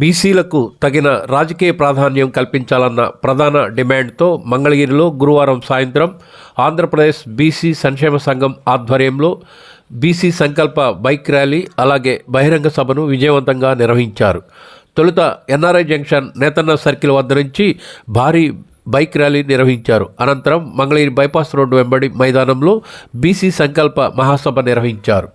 బీసీలకు తగిన రాజకీయ ప్రాధాన్యం కల్పించాలన్న ప్రధాన డిమాండ్తో మంగళగిరిలో గురువారం సాయంత్రం ఆంధ్రప్రదేశ్ బీసీ సంక్షేమ సంఘం ఆధ్వర్యంలో బీసీ సంకల్ప బైక్ ర్యాలీ అలాగే బహిరంగ సభను విజయవంతంగా నిర్వహించారు. తొలుత ఎన్ఆర్ఐ జంక్షన్ నేతన్న సర్కిల్ వద్ద నుంచి భారీ బైక్ ర్యాలీ నిర్వహించారు. అనంతరం మంగళగిరి బైపాస్ రోడ్డు వెంబడి మైదానంలో బీసీ సంకల్ప మహాసభ నిర్వహించారు.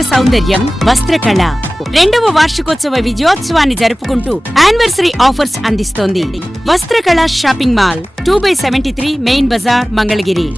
వస్త్ర సౌందర్యం వస్త్రకళ. రెండవ వార్షికోత్సవ విజయోత్సవాన్ని జరుపుకుంటూ యానివర్సరీ ఆఫర్స్ అందిస్తోంది. Vastrakala shopping mall two by seventy three main bazaar Mangalagiri.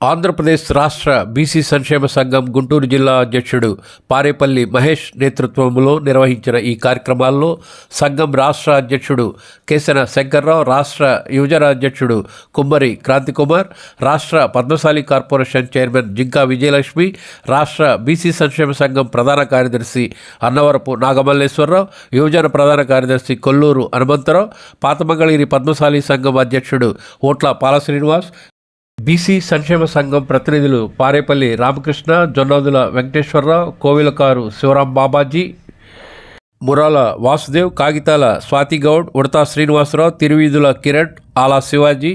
Andhra Pradesh రాష్ట్ర బీసీ సంక్షేమ సంఘం గుంటూరు జిల్లా అధ్యక్షుడు పారేపల్లి మహేష్ నేతృత్వంలో నిర్వహించిన ఈ కార్యక్రమాల్లో సంఘం రాష్ట్ర అధ్యక్షుడు కేసన శంకర్రావు రాష్ట్ర యువజన అధ్యక్షుడు కుమ్మరి క్రాంతికుమార్ రాష్ట్ర పద్మశాలి కార్పొరేషన్ చైర్మన్ జింకా విజయలక్ష్మి రాష్ట్ర బీసీ సంక్షేమ సంఘం ప్రధాన కార్యదర్శి అన్నవరపు నాగమల్లేశ్వరరావు యువజన ప్రధాన కార్యదర్శి కొల్లూరు హనుమంతరావు పాతమంగళగిరి పద్మశాలి సంఘం అధ్యక్షుడు ఓట్ల పాల శ్రీనివాస్ బీసీ సంక్షేమ సంఘం ప్రతినిధులు పారేపల్లి రామకృష్ణ జొన్నదుల వెంకటేశ్వరరావు కోవిలకారు శివరాం బాబాజీ మురాల వాసుదేవ్ కాగితాల స్వాతిగౌడ్ ఉడతా శ్రీనివాసరావు తిరువీధుల కిరణ్ ఆలా శివాజీ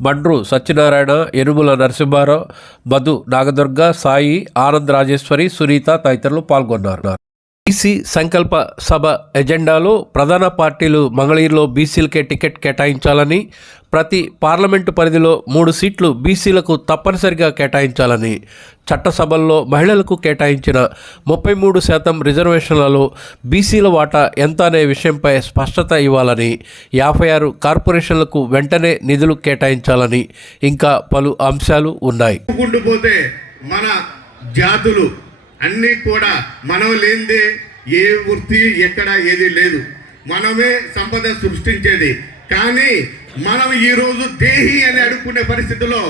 మండ్రు సత్యనారాయణ ఎనుముల నరసింహారావు మధు నాగదుర్గ సాయి ఆనంద్ రాజేశ్వరి సునీత తదితరులు పాల్గొన్నారు. బీసీ సంకల్ప సభ ఎజెండాలో ప్రధాన పార్టీలు మంగళగిరిలో బీసీలకే టికెట్ కేటాయించాలని ప్రతి పార్లమెంటు పరిధిలో మూడు సీట్లు బీసీలకు తప్పనిసరిగా కేటాయించాలని చట్టసభల్లో మహిళలకు కేటాయించిన ముప్పై మూడు శాతం రిజర్వేషన్లలో బీసీల వాటా ఎంత అనే విషయంపై స్పష్టత ఇవ్వాలని యాభై ఆరు కార్పొరేషన్లకు వెంటనే నిధులు కేటాయించాలని ఇంకా పలు అంశాలు ఉన్నాయి. మన జాతులు అన్నీ కూడా మనం లేనిదే ఏ వృత్తి ఎక్కడ ఏది లేదు. మనమే సంపద సృష్టించేది. కానీ మనం ఈరోజు దేహి అని అడుక్కునే పరిస్థితిలో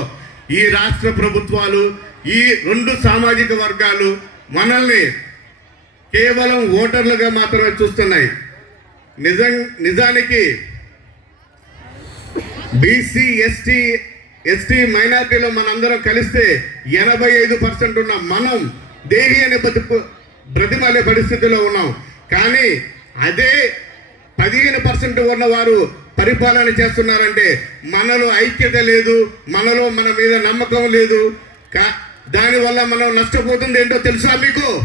ఈ రాష్ట్ర ప్రభుత్వాలు ఈ రెండు సామాజిక వర్గాలు మనల్ని కేవలం ఓటర్లుగా మాత్రమే చూస్తున్నాయి. నిజం నిజానికి బీసీ ఎస్టీ ఎస్టీ మైనార్టీలో మనందరం కలిస్తే ఎనభై ఐదు పర్సెంట్ ఉన్న మనం దేవి అనే బతుకు బ్రతిమలే పరిస్థితిలో ఉన్నాం. కానీ అదే పదిహేను పర్సెంట్ ఉన్నవారు పరిపాలన చేస్తున్నారంటే మనలో ఐక్యత లేదు మనలో మన మీద నమ్మకం లేదు. కా దానివల్ల మనం నష్టపోతుంది ఏంటో తెలుసా మీకు?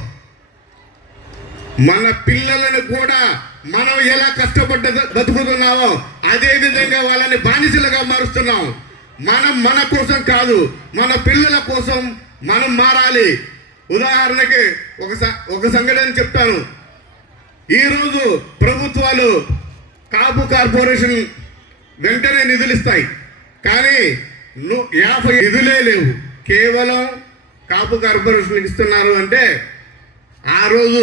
మన పిల్లలను కూడా మనం ఎలా కష్టపడ్డ బతుకుతున్నామో అదే విధంగా వాళ్ళని బానిసలుగా మారుస్తున్నాం. మనం మన కోసం కాదు మన పిల్లల కోసం మనం మారాలి. ఉదాహరణకి ఒక ఒక సంఘటన చెప్తాను. ఈరోజు ప్రభుత్వాలు కాపు కార్పొరేషన్ వెంటనే నిధులు ఇస్తాయి కానీ యాభై నిధులే లేవు. కేవలం కాపు కార్పొరేషన్ ఇస్తున్నారు అంటే ఆ రోజు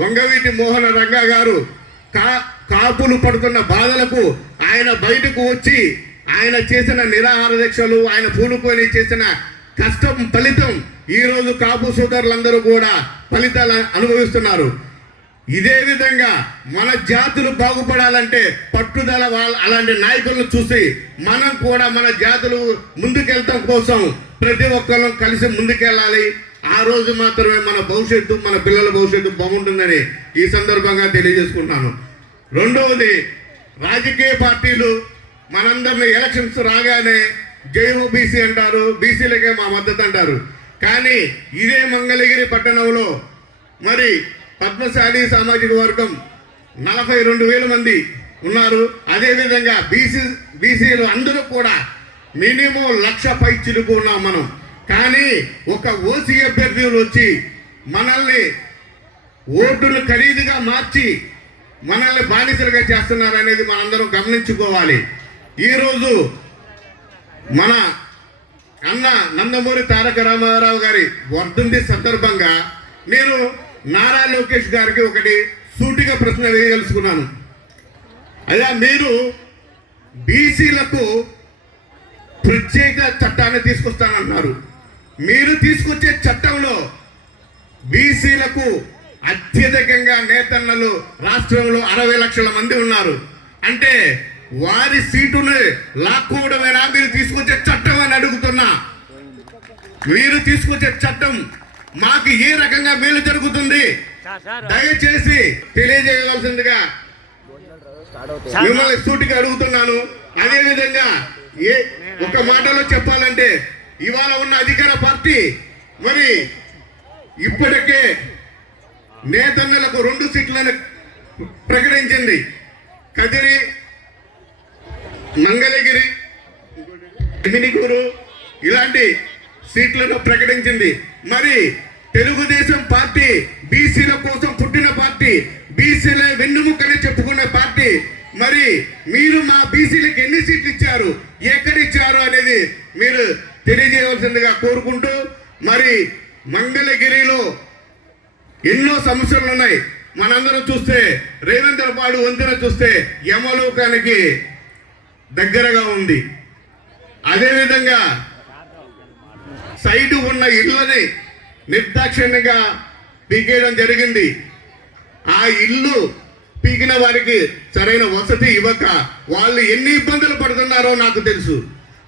వంగవీటి మోహన రంగా గారు కా కాపులు పడుతున్న బాధలకు ఆయన బయటకు వచ్చి ఆయన చేసిన నిరాహార దీక్షలు ఆయన పూనుకొని చేసిన కష్టం ఫలితం ఈరోజు కాపు సోదరులందరూ కూడా ఫలితాలు అనుభవిస్తున్నారు. ఇదే విధంగా మన జాతులు బాగుపడాలంటే పట్టుదల వాళ్ళ అలాంటి నాయకులను చూసి మనం కూడా మన జాతులు ముందుకెళ్ళటం కోసం ప్రతి ఒక్కరం కలిసి ముందుకెళ్ళాలి. ఆ రోజు మాత్రమే మన భవిష్యత్తు మన పిల్లల భవిష్యత్తు బాగుంటుందని ఈ సందర్భంగా తెలియజేసుకుంటాను రెండవది రాజకీయ పార్టీలు మనందరిని ఎలక్షన్స్ రాగానే జై ఓబీసీ అంటారు బీసీలకే మా మద్దతు అంటారు. కానీ ఇదే మంగళగిరి పట్టణంలో మరి పద్మశాలి సామాజిక వర్గం నలభై రెండు వేల మంది ఉన్నారు. అదేవిధంగా బీసీ బీసీలు అందరూ కూడా మినిమం లక్ష పై చిలుకున్నాం మనం. కానీ ఒక ఓసీ అభ్యర్థులు వచ్చి మనల్ని ఓటును ఖరీదుగా మార్చి మనల్ని బానిసలుగా చేస్తున్నారు అనేది మనందరం గమనించుకోవాలి. ఈరోజు మన అన్న నందమూరి తారక రామారావు గారి వర్ధంతి సందర్భంగా నేను నారా లోకేష్ గారికి ఒకటి సూటిగా ప్రశ్న వేయదలుచుకున్నాను. అయ్యా మీరు బీసీలకు ప్రత్యేక చట్టాన్ని తీసుకొస్తానన్నారు. మీరు తీసుకొచ్చే చట్టంలో బీసీలకు అత్యధికంగా నేతన్నలు రాష్ట్రంలో అరవై లక్షల మంది ఉన్నారు. అంటే వారి సీటును లాక్కోవడమేనా మీరు తీసుకొచ్చే చట్టం అని అడుగుతున్నా. మీరు తీసుకొచ్చే చట్టం మాకు ఏ రకంగా మేలు జరుగుతుంది? దయచేసి తెలియజేయవలసిందిగా మిమ్మల్ని సూటిగా అడుగుతున్నాను. అదే విధంగా ఏ ఒక మాటలో చెప్పాలంటే ఇవాళ ఉన్న అధికార పార్టీ మరి ఇప్పటికే నేతన్నలకు రెండు సీట్లను ప్రకటించింది. కదిరి మంగళగిరి మినిగూరు ఇలాంటి సీట్లను ప్రకటించింది. మరి తెలుగుదేశం పార్టీ బీసీల కోసం పుట్టిన పార్టీ బీసీల వెన్నుముక్కని చెప్పుకునే పార్టీ. మరి మీరు మా బీసీలకు ఎన్ని సీట్లు ఇచ్చారు ఎక్కడ ఇచ్చారు అనేది మీరు తెలియజేయవలసిందిగా కోరుకుంటూ మరి మంగళగిరిలో ఎన్నో సమస్యలు ఉన్నాయి మనందరం చూస్తే రేవేంద్రపాడు వంతెన చూస్తే యమలోకానికి దగ్గరగా ఉంది. అదేవిధంగా సైటు ఉన్న ఇళ్ళని నిర్దాక్షిణ్యంగా పీకేయడం జరిగింది. ఆ ఇల్లు పీకిన వారికి సరైన వసతి ఇవ్వక వాళ్ళు ఎన్ని ఇబ్బందులు పడుతున్నారో నాకు తెలుసు.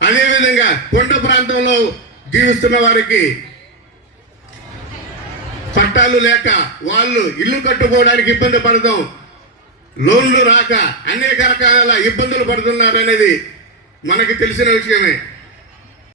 అదేవిధంగా కొండ ప్రాంతంలో జీవిస్తున్న వారికి పట్టాలు లేక వాళ్ళు ఇల్లు కట్టుకోవడానికి ఇబ్బంది పడతాం లోన్లు రాక అనేక రకాల ఇబ్బందులు పడుతున్నారు అనేది మనకి తెలిసిన విషయమే.